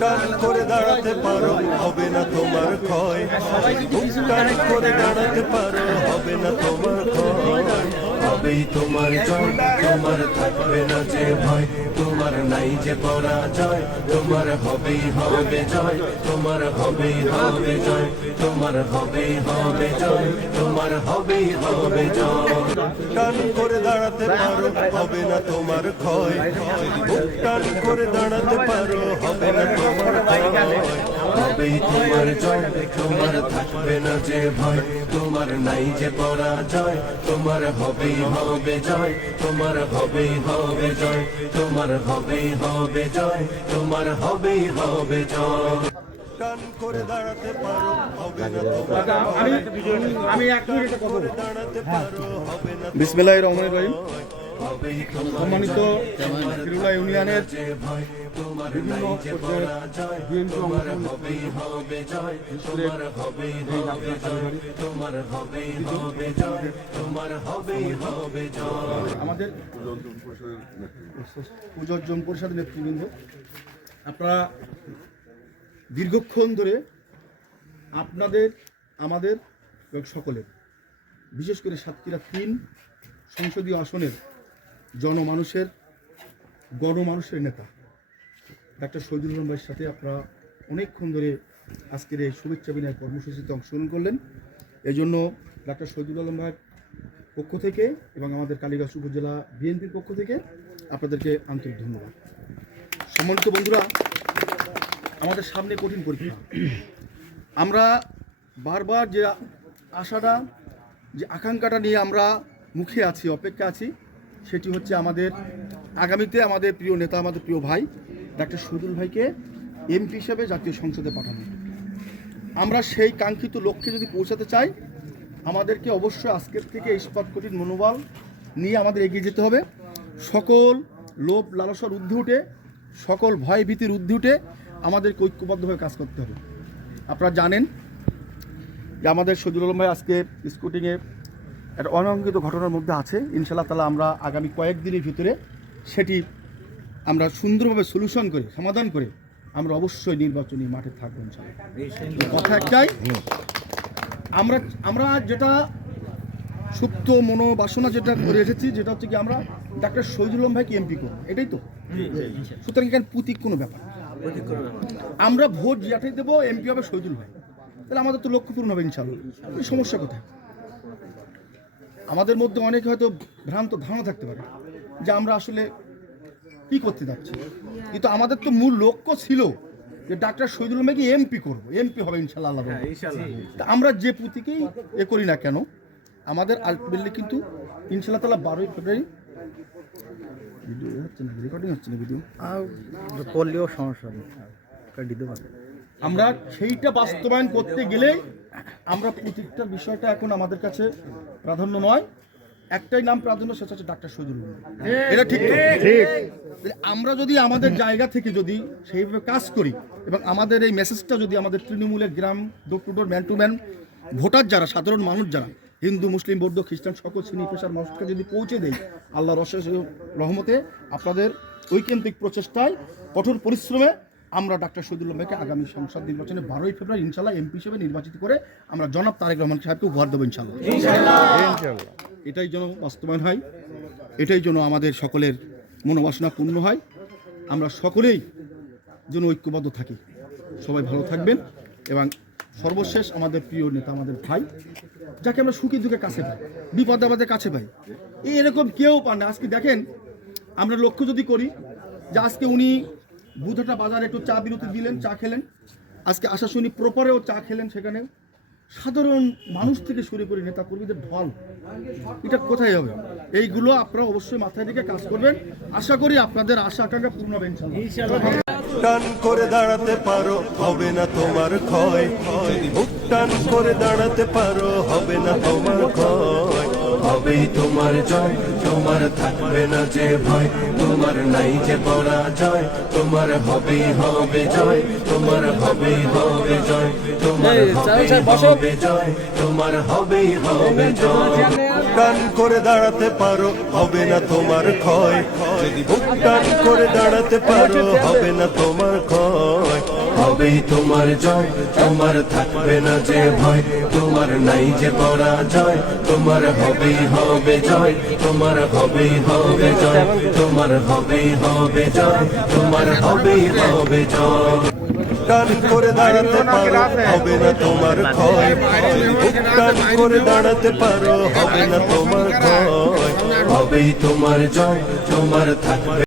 টান করে দাঁড়াতে পারো, হবে না তোমার ক্ষয়। টান করে দাঁড়াতে পারো, হবে না তোমার ক্ষয়। হবেই তোমার জয়, তোমার থাকবে না যে ভয়, তোমার নাই যে পরাজয়, তোমার হবেই হবে জয়, তোমার হবেই হবে জয়, তোমার হবেই হবে জয়, তোমার হবেই হবে জয়। টান করে দাঁড়াতে পারো, হবে না তোমার ক্ষয়। টান করে দাঁড়াতে পারো, হবে না তোমার হবেই তোমার জয় তোমার থাকবে না যে ভয়। তোমার নাই যে পরাজয় তোমার হবেই হবে জয়। তোমার হবেই হবে জয় তোমার হবেই হবে জয় তোমার হবেই হবে জয়। টান করে দাঁড়াতে পারো হবে না তোমার আমি এক মিনিটে কথা বলব। হবে না বিসমিল্লাহির রহমানির রহিম। সম্মানিত তিরুলা ইউনিয়নের বিভিন্ন আমাদের পূজর্জন পরিষদের নেতৃবৃন্দ। আপনারা দীর্ঘক্ষণ ধরে আপনাদের, আমাদের এবং সকলের, বিশেষ করে সাতক্ষীরা তিন সংসদীয় আসনের জনমানুষের, গণমানুষের নেতা। ডাক্তার শহীদুল রহমান ভাইয়ের সাথে আপনারা অনেকক্ষণ ধরে আজকের এই শুভেচ্ছা বিনয় কর্মসূচিতে অংশগ্রহণ করলেন। এই জন্য ডাক্তার শহীদুল আলম ভাইয়ের পক্ষ থেকে এবং আমাদের কালীগঞ্জ উপজেলা বিএনপির পক্ষ থেকে আপনাদেরকে আন্তরিক ধন্যবাদ। সম্মানিত বন্ধুরা, আমাদের সামনে কঠিন পরীক্ষা। আমরা বারবার যে আশাটা, যে আকাঙ্ক্ষাটা নিয়ে আমরা মুখে আছি অপেক্ষা আছি সেটি হচ্ছে আমাদের আগামীতে আমাদের প্রিয় নেতা, আমাদের প্রিয় ভাই, ডাক্তার সুদুল ভাইকে এমপি হিসেবে জাতীয় সংসদে পাঠানো আমরা সেই কাঙ্ক্ষিত লক্ষ্যে যদি পৌঁছাতে চাই, আমাদেরকে অবশ্যই আজকের থেকে ইস্পাত কঠিন মনোবল নিয়ে আমাদের এগিয়ে যেতে হবে। সকল লোভ লালসার ঊর্ধ্বে উঠে, সকল ভয় ভীতির ঊর্ধ্বে উঠে আমাদেরকে ঐক্যবদ্ধভাবে কাজ করতে হবে। আপনারা জানেন যে আমাদের সজুল ভাই আজকে স্কুটিংয়ে একটা অনাঙ্কিত ঘটনার মধ্যে আছে। ইনশাল্লাহ তালা আমরা আগামী কয়েকদিনের ভিতরে সেটি আমরা সুন্দরভাবে সলিউশন করে, সমাধান করে আমরা অবশ্যই নির্বাচনী মাঠে থাকব কথা একটাই, আমরা আমরা যেটা সুপ্ত মনোবাসনা যেটা করে এসেছি, যেটা হচ্ছে কি আমরা ডাক্তার শহীদুল আলম ভাইকে এমপি করব, এটাই তো। সুতরাং এখানে পুতিক কোনো ব্যাপার। আমরা ভোট যেটাই দেবো এমপি হবে শহীদুল ভাই। তাহলে আমাদের তো লক্ষ্য পূরণ হবে ইনশাল্লাহ সমস্যা কোথায়? আমাদের মধ্যে অনেকে হয়তো ভ্রান্ত ধারণা থাকতে পারে যে আমরা আসলে কি করতে যাচ্ছি। কিন্তু আমাদের তো মূল লক্ষ্য ছিল যে ডাক্তার শহীদুল ভাইকে এমপি করব। এমপি হবে ইনশাল্লাহ আল্লাহ তা আমরা যে পুঁতিকেই এ করি না কেন আমাদের আলটিমেটলি কিন্তু ইনশাল্লাহ তালা বারোই ফেব্রুয়ারি ভিডিও হচ্ছে না রেকর্ডিং হচ্ছে না ভিডিও আর করলেও সমস্যা নেই দিতে পারবে আমরা সেইটা বাস্তবায়ন করতে গেলে আমরা প্রত্যেকটা বিষয়টা এখন আমাদের কাছে প্রাধান্য নয়। একটাই নাম প্রাধান্য সেটা হচ্ছে ডাক্তার শহীদুল এটা ঠিক? তাহলে আমরা যদি আমাদের জায়গা থেকে যদি সেইভাবে কাজ করি এবং আমাদের এই মেসেজটা যদি আমাদের তৃণমূলের গ্রাম door to door man to man voter যারা সাধারণ মানুষ যারা হিন্দু মুসলিম বৌদ্ধ খ্রিস্টান সকল শ্রেণি পেশার মানুষকে যদি পৌঁছে দেয় আল্লাহ অশেষ রহমতে আপনাদের ঐকেন্দ্রিক প্রচেষ্টায় কঠোর পরিশ্রমে আমরা ডাক্তার শহীদুল ভাইকে আগামী সংসদ নির্বাচনে বারোই ফেব্রুয়ারি ইনশাল্লাহ এমপি হিসেবে নির্বাচিত করে আমরা জনাব তারেক রহমান সাহেবকে উপহার দেবো ইনশাল্লাহ। এটাই যেন বাস্তবায়ন হয় এটাই যেন আমাদের সকলের মনোবাসনা পূর্ণ হয় আমরা সকলেই যেন ঐক্যবদ্ধ থাকি। সবাই ভালো থাকবেন এবং সর্বশেষ আমাদের প্রিয় নেতা আমাদের ভাই যাকে আমরা সুখী দুঃখে কাছে পাই বিপদ আমাদের কাছে পাই এই এরকম কেউ পান না। আজকে দেখেন আমরা লক্ষ্য যদি করি যে আজকে উনি বুধটা বাজারে একটু চা বিরতি দিলেন, চা খেলেন। আজকে আশা শুনি প্রপারেও চা খেলেন সেখানে। সাধারণ মানুষ থেকে শুরু করে নেতা কর্মীদের ঢল। এটা কোথায় হবে? এইগুলো আপনারা অবশ্যই মাথায় রেখে কাজ করবেন। আশা করি আপনাদের আশা আকাঙ্ক্ষা পূর্ণ হবে টান করে দাঁড়াতে পারো, হবে না তোমার ক্ষয়। টান করে দাঁড়াতে পারো, হবে না তোমার ক্ষয়। হবেই তোমার জয়। তোমার থাকবে না যে ভয় তোমার নাই যে পরাজয়। তোমার হবেই হবে জয় তোমার হবেই হবে জয়। তোমার হবেই হবে জয় তোমার হবেই হবে জয়। টান করে দাঁড়াতে পারো, হবে না তোমার ক্ষয়। যদি বুক টান করে দাঁড়াতে পারো, হবে না তোমার ক্ষয়। হবেই তোমার জয়, তোমার থাকবে না যে ভয়, তোমার নাই যে পড়া পরাজয়, তোমার হবেই হবে জয়, তোমার হবেই হবে জয়, তোমার হবেই হবে জয়, তোমার হবেই হবে জয়। টান করে দাঁড়াতে পারো, হবে না তোমার ক্ষয় টান করে দাঁড়াতে পারো, হবে না তোমার ক্ষয় হবেই তোমার জয়, তোমার থাকবে